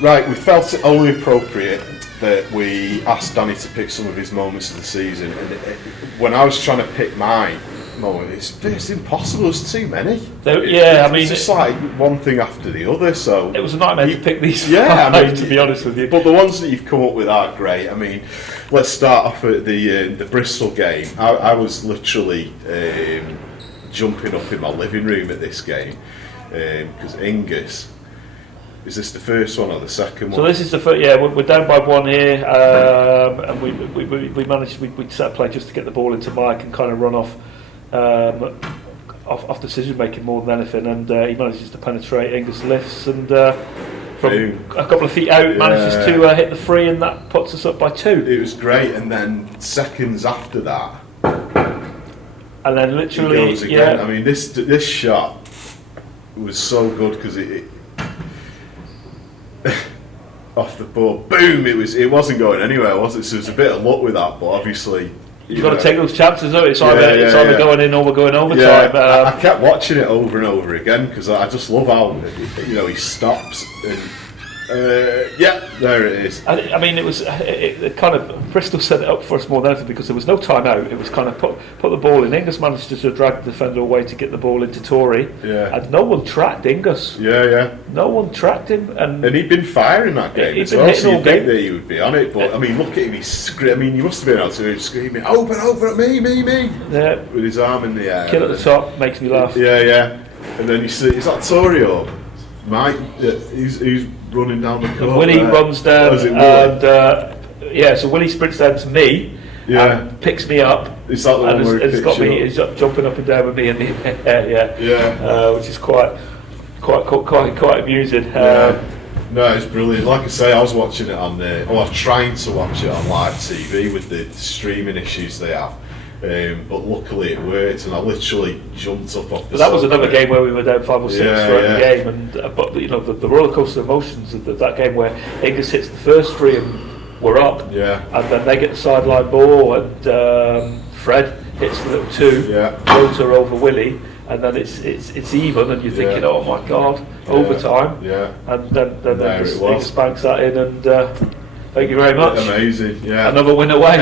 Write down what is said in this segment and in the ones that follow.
Right, we felt it only appropriate that we asked Danny to pick some of his moments of the season, and when I was trying to pick mine moment, it's impossible. There's too many. It's just like one thing after the other. So it was a nightmare to pick these. To be honest with you. But the ones that you've come up with are great. I mean, let's start off at the Bristol game. I was literally jumping up in my living room at this game because Ingus. Is this the first one or the second one? So this is the first. Yeah, we're down by one here, and we managed. We set a play just to get the ball into Mike and kind of run off decision making more than anything, and he manages to penetrate. Ingus lifts and from a couple of feet out manages to hit the free, and that puts us up by 2. It was great, and then seconds after that, and then literally it goes again. I mean, this shot was so good because it off the ball, boom! It wasn't going anywhere, was it? So there's a bit of luck with that, but obviously you've got to take those chances. It's either going in or we're going overtime. Yeah, I kept watching it over and over again because I just love how he stops and there it is. I mean, it kind of Bristol set it up for us more than anything because there was no time out. It was kind of put the ball in. Ingus managed to drag the defender away to get the ball into Torry, and no one tracked Ingus. No one tracked him, and he'd been firing that game as well. So you'd think that he would be on it, but I mean, look at him. He must have been able to screaming, "Open at me!" Yeah, with his arm in the air. Kill at the top makes me laugh. And then you see, is that Torry or Mike? He's running down the court. Willie runs down, and so Willie sprints down to me, and picks me up. Is that the one where it's got me? He's jumping up and down with me in the air, which is quite amusing. No, it's brilliant. Like I say, I was watching it on I was trying to watch it on live TV with the streaming issues they have. But luckily it worked, and I literally jumped up off the But that was another game where we were down 5 or 6 throughout the game, and but the roller coaster emotions of that game where Ingus hits the first free and we're up, and then they get the sideline ball, and Fred hits the little 2, throws her over Willie, and then it's even, and you're thinking, oh my God, overtime, and then Ingus banks that in, and thank you very much. Amazing, another win away.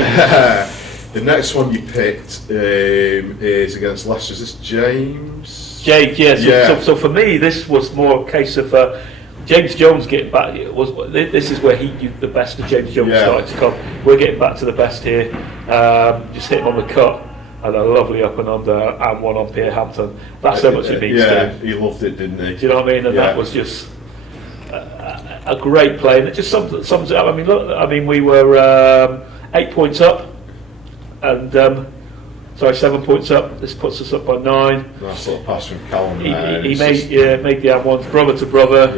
The next one you picked is against Leicester. Is this James? Jake, So for me, this was more a case of James Jones getting back. This is where the best of James Jones started to come. We're getting back to the best here. Just hit him on the cut, and a lovely up and under, and one on Pierre Hampton. That's how much it means to him. He loved it, didn't he? Do you know what I mean? And that was just a great play, and it just sums it up. I mean, we were 8 points up. And 7 points up. This puts us up by 9. Nice little pass from Callum. He made the M1 brother to brother.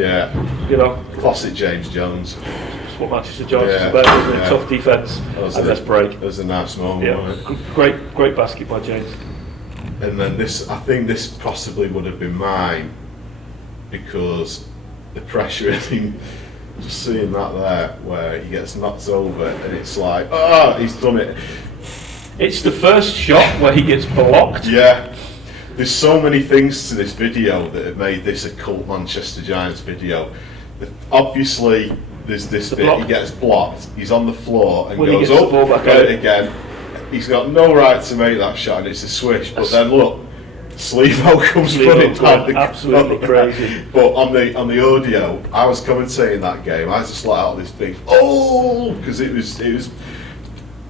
Classic James Jones. That's what Manchester Jones is about, isn't it? Tough defence and let's break. That was a nice moment. Great basket by James. And then I think this possibly would have been mine because the pressure. Just seeing that there, where he gets knocked over, and it's like, he's done it. It's the first shot where he gets blocked. There's so many things to this video that have made this a cult Manchester Giants video. Obviously, there's this bit, he gets blocked, he's on the floor and goes up, got it again. He's got no right to make that shot, and it's a swish, but then look, Slevo comes running down the absolutely crazy. But on the audio, I was commentating that game, I just let out this big because it was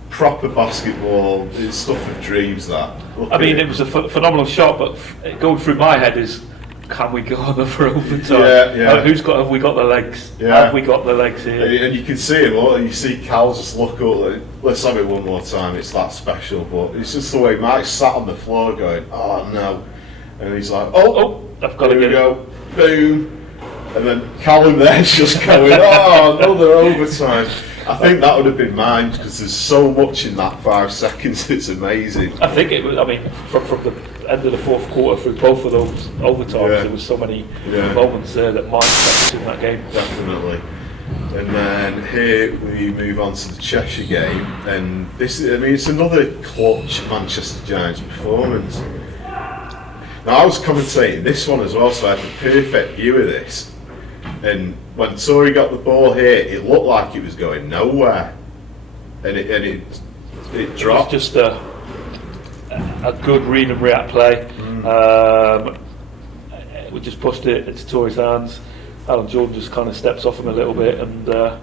proper basketball. It's stuff of dreams. That it was a phenomenal shot, but going through my head is, can we go on for overtime? Have we got the legs? Have we got the legs here? And you can see him, and you see Cal just look up like, let's have it one more time, it's that special. But it's just the way Mike sat on the floor going, oh no, and he's like, I've got to get go, boom, and then Callum there's just going, another overtime. I think that would have been mine because there's so much in that 5 seconds. It's amazing. I think it was. I mean, from the end of the fourth quarter through both of those overtimes, there was so many moments there that might in that game. Definitely. And then here we move on to the Cheshire game, and this is, it's another clutch Manchester Giants performance. Now I was commentating this one as well, so I had the perfect view of this. And when Torry got the ball here, it looked like it was going nowhere, and it dropped. It was just a good read and react play. We just pushed it into Torry's hands. Alan Jordan just kind of steps off him a little bit, and a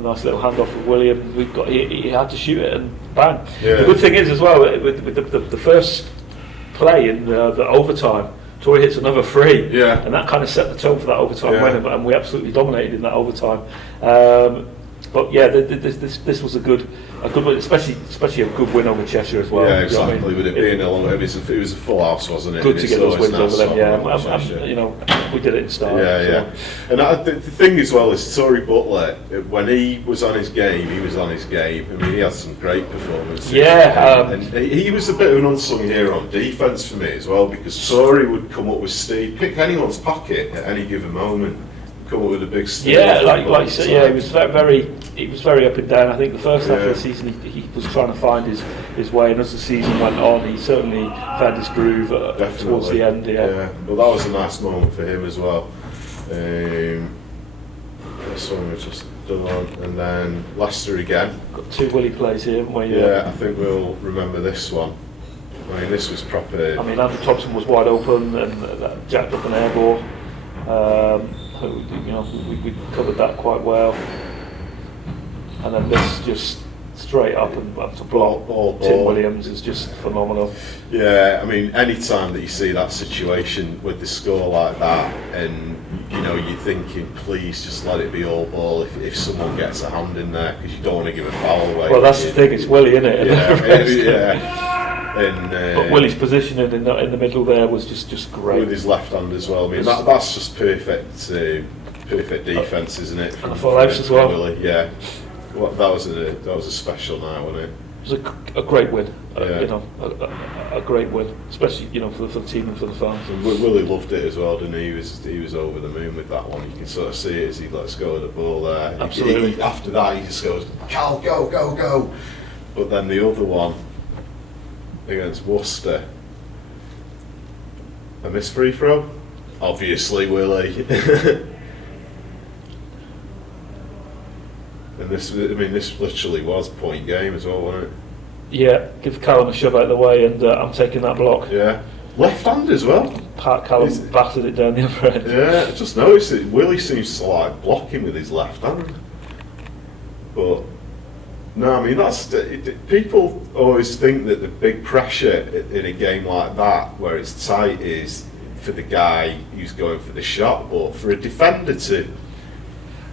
nice little handoff with William. He had to shoot it, and bang. Yeah. The good thing is as well, with the first play in the overtime, Torry hits another free, and that kind of set the tone for that overtime win, and we absolutely dominated in that overtime. But yeah, this was a good win, especially a good win over Cheshire as well. Yeah, exactly. You know what I mean? With it being it was a full house, wasn't it? Good to get those wins over them. Yeah, you know, we did it in style. Yeah. And the thing as well is Torry Butler, when he was on his game, he was on his game. I mean, he had some great performances. Yeah, and he was a bit of an unsung hero on defence for me as well, because Torry would come up with Steve, pick anyone's pocket at any given moment. Come up with a big steal. Yeah, like you said, he was very up and down. I think the first half of the season he was trying to find his way, and as the season went on, he certainly found his groove towards the end. Yeah, well, that was a nice moment for him as well. This one was just done on, and then Leicester again. Got 2 Willie plays here, haven't we? Yeah, I think we'll remember this one. I mean, this was proper. I mean, Andrew Thompson was wide open and jacked up an air ball. You know, we covered that quite well, and then this just straight up and to block Tim Williams is just phenomenal. Yeah, I mean, any time that you see that situation with the score like that, and you know, you're thinking, please just let it be all ball if someone gets a hand in there, because you don't want to give a foul away. Well, that's the thing, it's Willie, isn't it? Yeah. But Willie's positioning in the middle there was just great. With his left hand as well. I mean, that's just perfect defence, isn't it? And a full house as well. Willie, yeah. Well, that was a special night, wasn't it? It was a great win. You know, a great win, especially for the team and for the fans. And Willie loved it as well, didn't he? He was over the moon with that one. You can sort of see it as he lets go of the ball there. Absolutely. After that, he just goes, "Cal, go!" But then the other one against Worcester, a missed free throw, obviously Willie. And this literally was point game as well, wasn't it? Yeah, give Callum a shove out of the way, and I'm taking that block. Yeah, left hand as well. Pat Callum battered it down the other end. Yeah, I just noticed it. Willie seems to like block him with his left hand, but. No, I mean, people always think that the big pressure in a game like that, where it's tight, is for the guy who's going for the shot, but for a defender to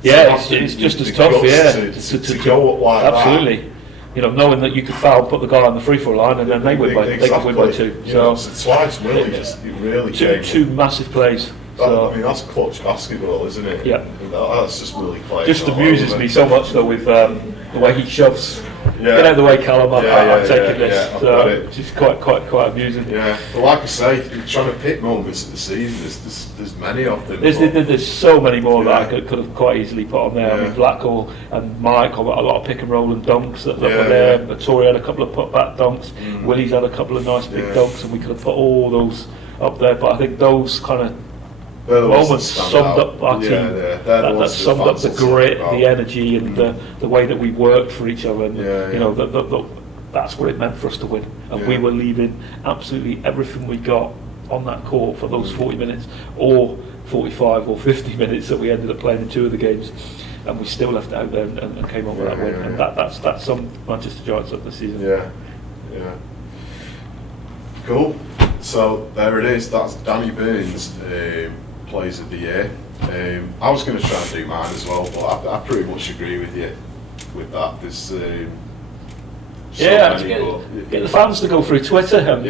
it's just as tough, to go up like absolutely. That. You know, knowing that you could foul, put the guy on the free throw line, and then they win by 2. So twice, Willie just really two massive plays. I mean, that's clutch basketball, isn't it? Yeah. That's just Willie Claytons. Just amuses me so much though with the way he shoves. Yeah. You know the way Callum, I'm taking this. Which is quite amusing. Yeah. Well, like I say, trying to pick moments of the season, there's many of them. There's so many more that I could have quite easily put on there. I mean, Blackwell and Mike got a lot of pick and roll and dunks that were there. Torry had a couple of put back dunks. Willie's had a couple of nice big dunks, and we could have put all those up there. But I think those kind of moments summed up our team. That summed up the grit, the energy, and the way that we worked for each other. And you know, that's what it meant for us to win. And we were leaving absolutely everything we got on that court for those 40 minutes, or 45 or 50 minutes that we ended up playing in 2 of the games. And we still left it out there and came up with that win. And that's some Manchester Giants of the season. Yeah. Cool. So there it is. That's Danny Byrne's plays of the year. I was going to try and do mine as well, but I pretty much agree with you with that. There's get the fans to go through Twitter and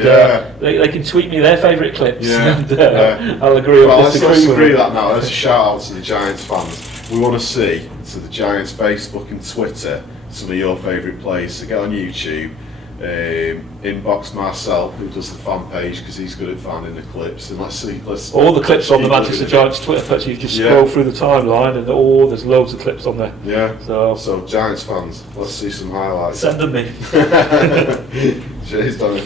they can tweet me their favourite clips. I'll agree. Well, let's agree that now. There's a shout out to the Giants fans. We want to see to the Giants Facebook and Twitter some of your favourite plays. So get on YouTube. Inbox Marcel, who does the fan page, because he's good at finding the clips, and let's all the clips on the Manchester Giants Twitter page. You just scroll through the timeline and there's loads of clips on there. So Giants fans, let's see some highlights. Send them me. Cheers, Danny.